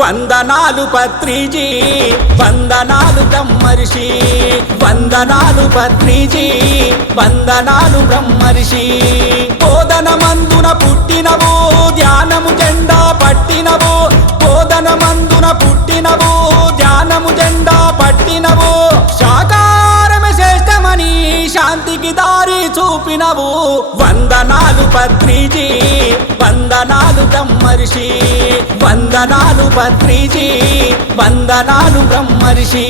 వందనాలు పత్రిజీ వందనాలు బ్రహ్మర్షి వందనాలు పత్రిజీ వందనాలు బ్రహ్మర్షి. బోధన మందున పుట్టినవు ధ్యానము జెండా పట్టినవు బోధన మందున పుట్టినవు ధ్యానము జెండా పట్టినవు. శాకారమే శ్రేష్టమని శాంతికి దారి చూపినవు వందనాలు పత్రిజీ వందనాలు బ్రహ్మర్షి వందనాలు పత్రిజీ వందనాలు బ్రహ్మర్షి.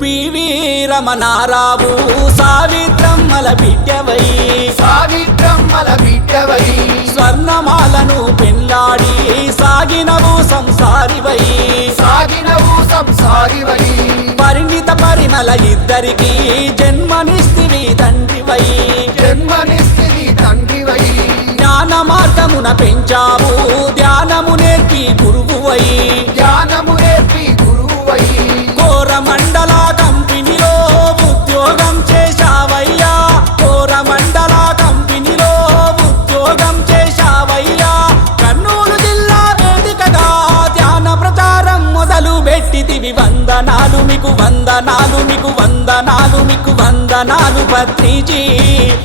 పివి సావిత్రి సావిత్రమ్మల బిడ్డవై. సావిత్రమ్మల బిడ్డవై. స్వర్ణమాలను పెళ్ళాడి సాగినవు సంసారివై. సాగినవు సంసారివై. పరిణిత పరిమళ ఇద్దరికి జన్మనిస్తివి తండ్రివై. జన్మనిస్తివి తండ్రివై. జ్ఞాన మార్గమున పెంచావు ధ్యానము నేర్పి గురువువై. జ్ఞానము మీకు వందనాలు మీకు వందనాలు మీకు వందనాలు పత్రిజీ.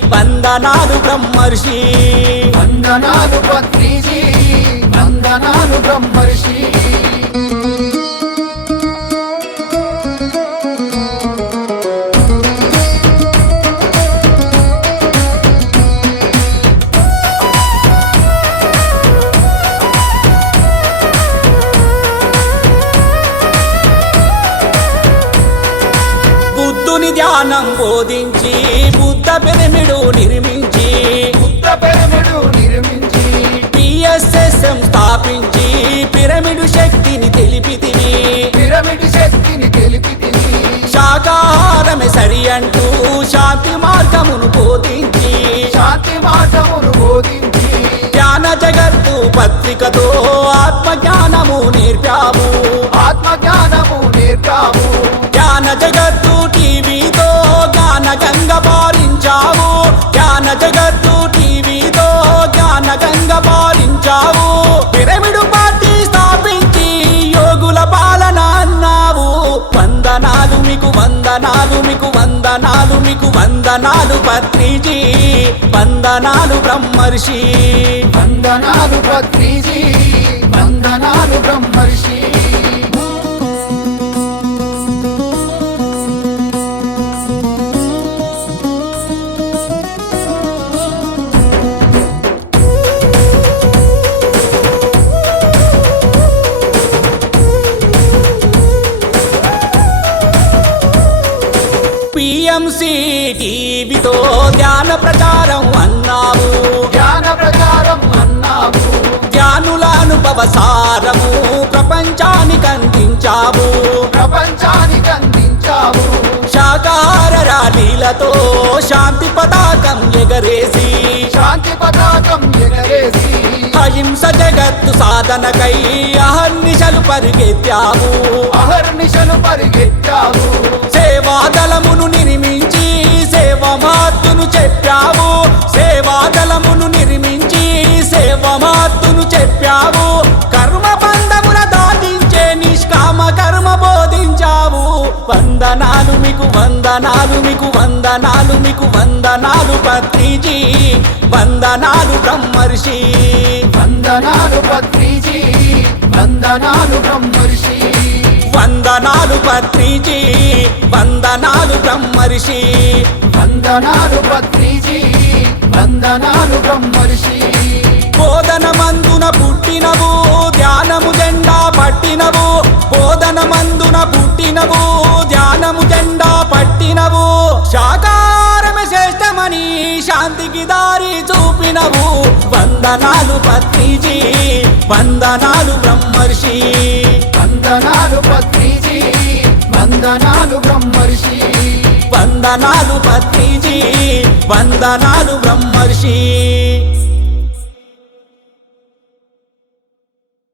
వందనాలు బ్రహ్మర్షి. వందనాలు ధ్యానం బోధించి బుద్ధ పిరమిడు నిర్మించి బుద్ధ పిరమిడు నిర్మించి పిఎస్ఎస్ఎం స్థాపించి పిరమిడు శక్తిని తెలిపితివి పిరమిడ్ శక్తిని తెలిపితిని శాకాహారమే సరి అంటూ శాంతి మార్గమును బోధించి. శాంతి మార్గమును బోధించి. జ్ఞాన జగత్తు పత్రికతో ఆత్మజ్ఞానము నేర్పాము నీకు వందనాలు పత్రిజీ. వందనాలు బ్రహ్మర్షి. వందనాలు పత్రిజీ. వందనాలు బ్రహ్మర్షి. పిఎంసి టీవీతో ధ్యాన ప్రచారం అన్నావు. జ్ఞాన ప్రచారం అన్నావు. ధ్యానుల అనుభవ సారము ప్రపంచానికి అందించావు. ప్రపంచానికి అందించావు. శాకాహార ర్యాలీలతో శాంతి పతాకం ఎగరేసి శాంతి పతాకం ఎగరేసి. అహింస జగత్తు సాధనకై అహర్నిశలు పరిగెత్తావు. అహర్నిశలు పరిగెత్తావు. సేవాదళమును నిర్మించి వందనాలు మీకు వందనాలు మీకు వందనాలు పత్రిజీ వందనాలు బ్రహ్మర్షి. వందనాలు పత్రిజీ వందనాలు బ్రహ్మర్షి. వందనాలు పత్రిజీ వందనాలు బ్రహ్మర్షి. వందనాలు పత్రిజీ వందనాలు బ్రహ్మర్షి. బోధన మందున పుట్టినవు ధ్యానము జెండా పట్టినవు. బోధన మందున పుట్టినవు దారి చూపినవు. వందనాలు పత్రిజీ. వందనాలు బ్రహ్మర్షి. వందనాలు పత్రిజీ. వందనాలు బ్రహ్మర్షి. వందనాలు పత్రిజీ. వందనాలు బ్రహ్మర్షి.